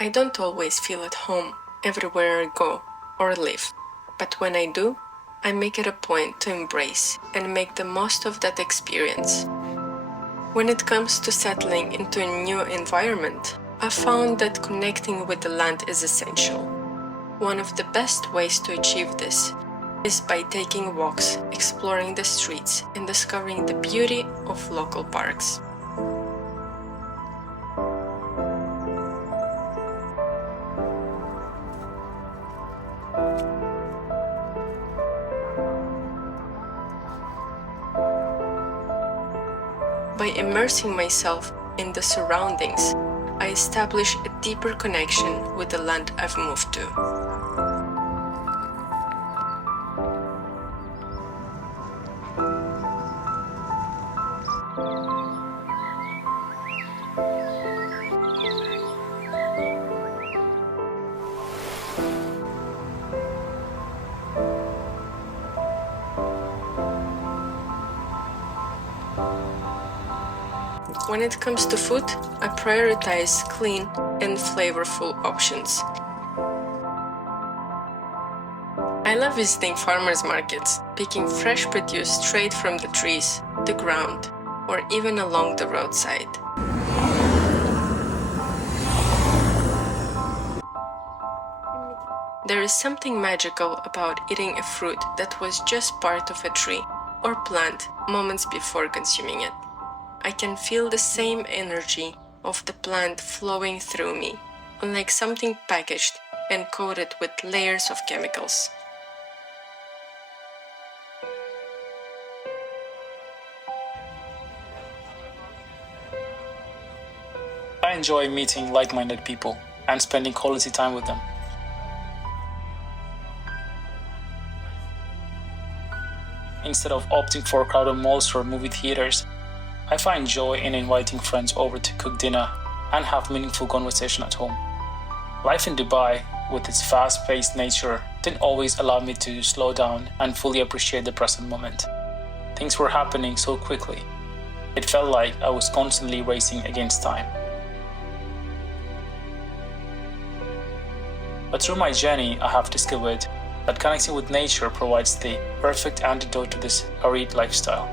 I don't always feel at home everywhere I go or live, but when I do, I make it a point to embrace and make the most of that experience. When it comes to settling into a new environment, I found that connecting with the land is essential. One of the best ways to achieve this is by taking walks, exploring the streets, and discovering the beauty of local parks. By immersing myself in the surroundings, I establish a deeper connection with the land I've moved to. When it comes to food, I prioritize clean and flavorful options. I love visiting farmers markets, picking fresh produce straight from the trees, the ground, or even along the roadside. There is something magical about eating a fruit that was just part of a tree or plant moments before consuming it. I can feel the same energy of the plant flowing through me, unlike something packaged and coated with layers of chemicals. I enjoy meeting like-minded people and spending quality time with them. Instead of opting for crowded malls or movie theaters, I find joy in inviting friends over to cook dinner and have meaningful conversation at home. Life in Dubai, with its fast-paced nature, didn't always allow me to slow down and fully appreciate the present moment. Things were happening so quickly. It felt like I was constantly racing against time. But through my journey, I have discovered that connecting with nature provides the perfect antidote to this hurried lifestyle.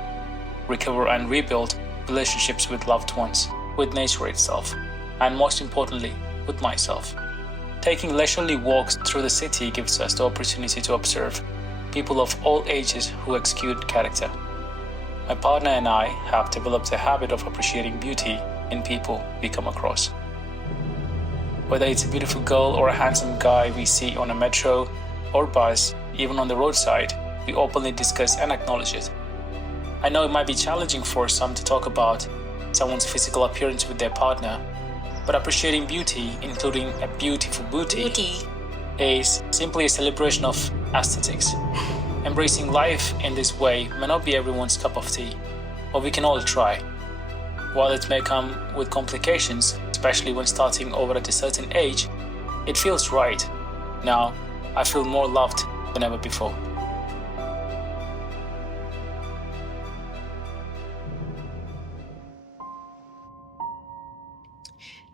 Recover and rebuild relationships with loved ones, with nature itself, and most importantly, with myself. Taking leisurely walks through the city gives us the opportunity to observe people of all ages who exude character. My partner and I have developed a habit of appreciating beauty in people we come across. Whether it's a beautiful girl or a handsome guy we see on a metro or bus, even on the roadside, we openly discuss and acknowledge it. I know it might be challenging for some to talk about someone's physical appearance with their partner, but appreciating beauty, including a beautiful booty, is simply a celebration of aesthetics. Embracing life in this way may not be everyone's cup of tea, but we can all try. While it may come with complications, especially when starting over at a certain age, it feels right. Now, I feel more loved than ever before.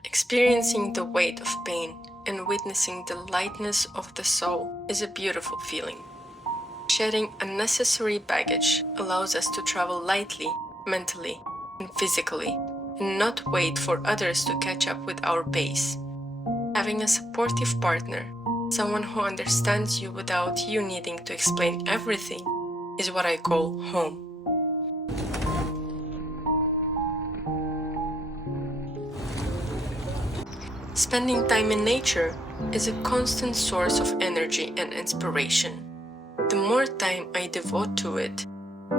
Experiencing the weight of pain and witnessing the lightness of the soul is a beautiful feeling. Shedding unnecessary baggage allows us to travel lightly, mentally, and physically, and not wait for others to catch up with our pace. Having a supportive partner, someone who understands you without you needing to explain everything, is what I call home. Spending time in nature is a constant source of energy and inspiration. The more time I devote to it,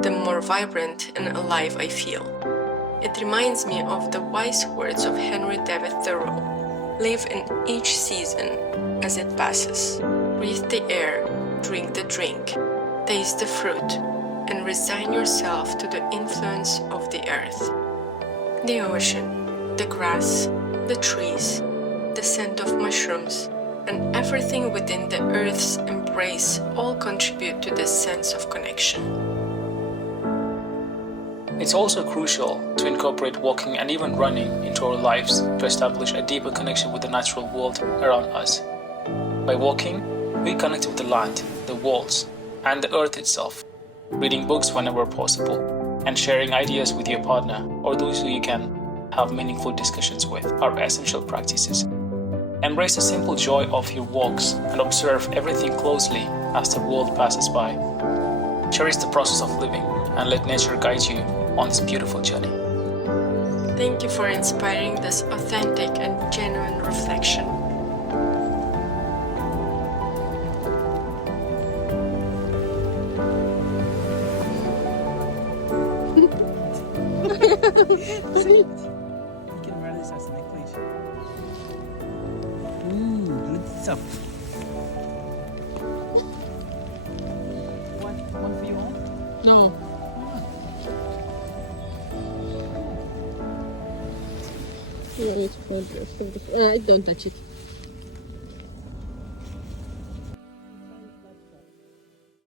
the more vibrant and alive I feel. It reminds me of the wise words of Henry David Thoreau: live in each season as it passes. Breathe the air, drink the drink, taste the fruit, and resign yourself to the influence of the earth. The ocean, the grass, the trees, the scent of mushrooms, and everything within the earth's embrace all contribute to this sense of connection. It's also crucial to incorporate walking and even running into our lives to establish a deeper connection with the natural world around us. By walking, we connect with the land, the walls, and the earth itself, reading books whenever possible, and sharing ideas with your partner or those who you can have meaningful discussions with are essential practices. Embrace the simple joy of your walks and observe everything closely as the world passes by. Cherish the process of living and let nature guide you on this beautiful journey. Thank you for inspiring this authentic and genuine reflection. Vilken var det som är klis? Lite One for you all? No. Don't touch it.